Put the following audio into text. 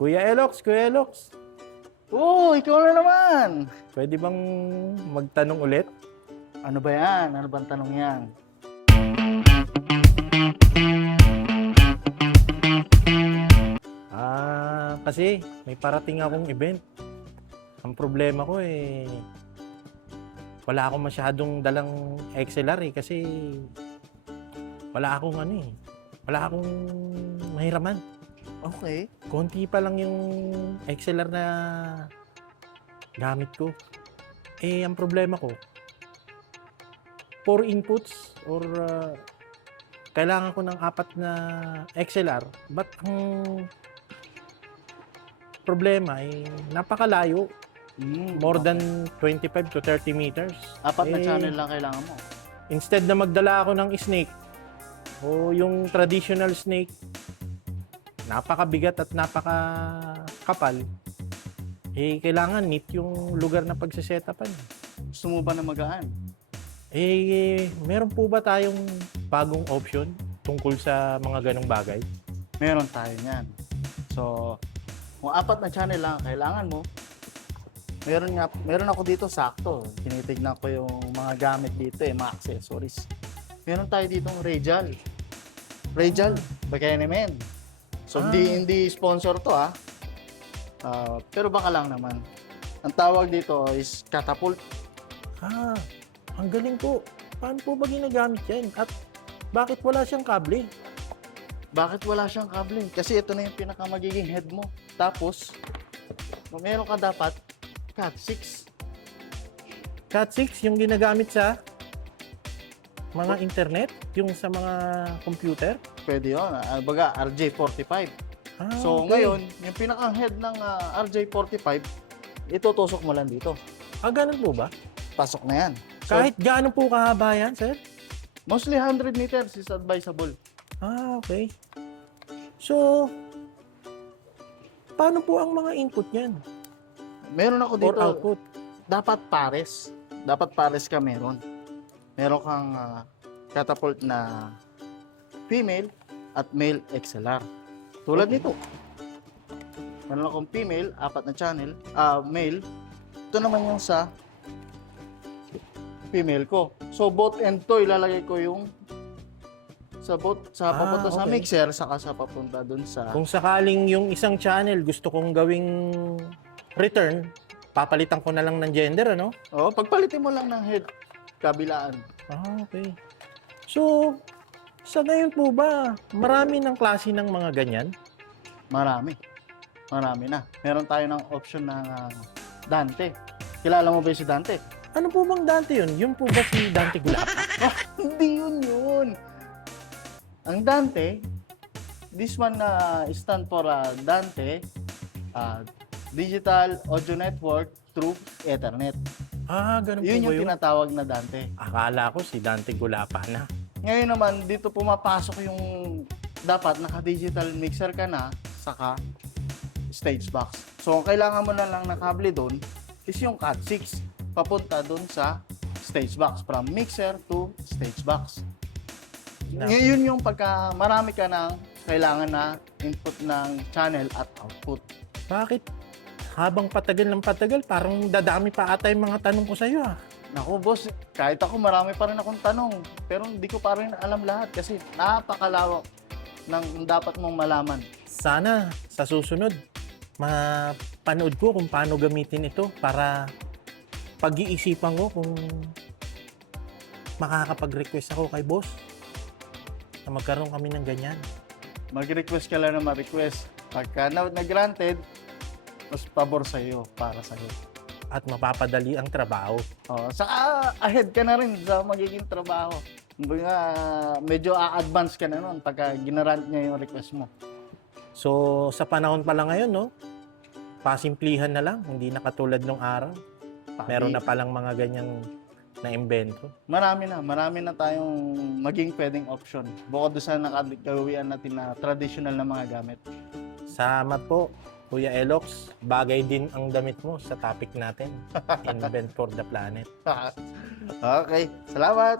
Kuya Elox, Oo, ikaw na naman. pwede bang magtanong ulit? Ano ba yan? Ano bang tanong yan? Kasi may parating akong event. Ang problema ko wala akong masyadong dalang XLR kasi wala akong mahiraman. Okay. Konti pa lang yung XLR na gamit ko. Ang problema ko, 4 inputs or kailangan ko ng 4 na XLR. But ang problema napakalayo. More than 25 to 30 meters. 4 na channel lang kailangan mo. Instead na magdala ako ng snake o yung traditional snake, napakabigat at napakakapal, kailangan neat yung lugar na pagsisetapan. Gusto mo ba na magaan? Meron po ba tayong bagong option tungkol sa mga ganong bagay? Meron tayo niyan. So, kung 4 na channel lang kailangan mo, meron ako dito sakto. Tinitignan ko yung mga gamit dito mga accessories. Meron tayo ditong Radial. Radial, Bakenemen. So, hindi sponsor to pero baka lang naman. Ang tawag dito is Catapult. Ang galing po. Paano po ba ginagamit yan? At bakit wala siyang kable? Bakit wala siyang kable? Kasi ito na yung pinakamagiging head mo. Tapos, meron ka dapat Cat 6. Cat 6 yung ginagamit sa mga internet? Yung sa mga computer? Pwede yun. Baga, RJ45. So, Okay. ngayon, yung pinaka-head ng RJ45, itutusok mo lang dito. Ganun po ba? Pasok na yan. So, Kahit gaano po kahaba yan, sir? mostly 100 meters is advisable. Okay. So, paano po ang mga input niyan? Meron ako Or dito, output? dapat pares. Dapat pares ka meron. Meron kang catapult na female at male XLR. Tulad nito. Meron akong female, 4 na channel, male. Ito naman yung sa female ko. So both end to ilalagay ko yung sa papunta sa okay. mixer saka sa papunta dun sa Kung sakaling yung isang channel gusto kong gawing return, papalitan ko na lang ng gender, ano? pagpalitin mo lang ng head kabilaan. Okay. So, sa ngayon po ba, marami ng klase ng mga ganyan? Marami na. Meron tayo ng option ng Dante. Kilala mo ba si Dante? Ano po bang Dante yun? Yun po ba si Dante Gulapa? Hindi yun. Ang Dante, this one stand for Dante Digital Audio Network through Ethernet. Ganun Yun po ba yung yun? tinatawag na Dante. Akala ko si Dante Gulapa na. Ngayon naman, dito pumapasok yung dapat naka-digital mixer ka na, saka stage box. So, ang kailangan mo na lang na kable doon is yung Cat 6 papunta doon sa stage box. From mixer to stage box. Ngayon yung pagka marami ka ng kailangan na input ng channel at output. Bakit? Habang patagal ng patagal, parang dadami pa ata yung mga tanong ko sa'yo Naku boss, kahit ako marami pa rin akong tanong. Pero hindi ko pa rin alam lahat kasi napakalawak ng dapat mong malaman. Sana sa susunod, mapanood ko kung paano gamitin ito para pag-iisipan ko kung makakapag-request ako kay boss na magkaroon kami ng ganyan. Mag-request ka lang na ma-request. Pagka na-granted, mas pabor sa'yo, para sa'yo. At mapapadali ang trabaho. Saka ahead ka na rin sa magiging trabaho. Medyo a-advance ka na nun pagka ginarant niya yung request mo. So, sa panahon pa lang ngayon, no? Pasimplihan na lang, hindi na katulad nung araw. Meron na palang mga ganyang na-imbento. Marami na tayong maging pwedeng option. Bukod doon sa nakagawian natin na traditional na mga gamit. Salamat po, Kuya Elox. Bagay din ang damit mo sa topic natin. Invent for the planet. Okay, salamat!